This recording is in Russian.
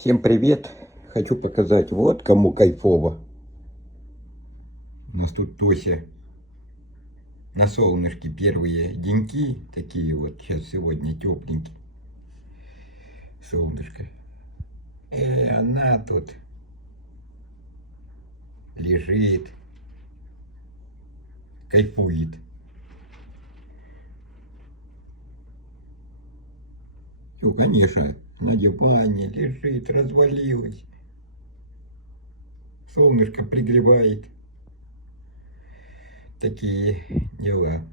Всем привет! Хочу показать, вот кому кайфово. У нас тут Тося на солнышке первые деньки, такие вот, сейчас сегодня тепленькие. Солнышко. И она тут лежит, кайфует. Все, конечно, на диване лежит, развалилась. Солнышко пригревает. Такие дела.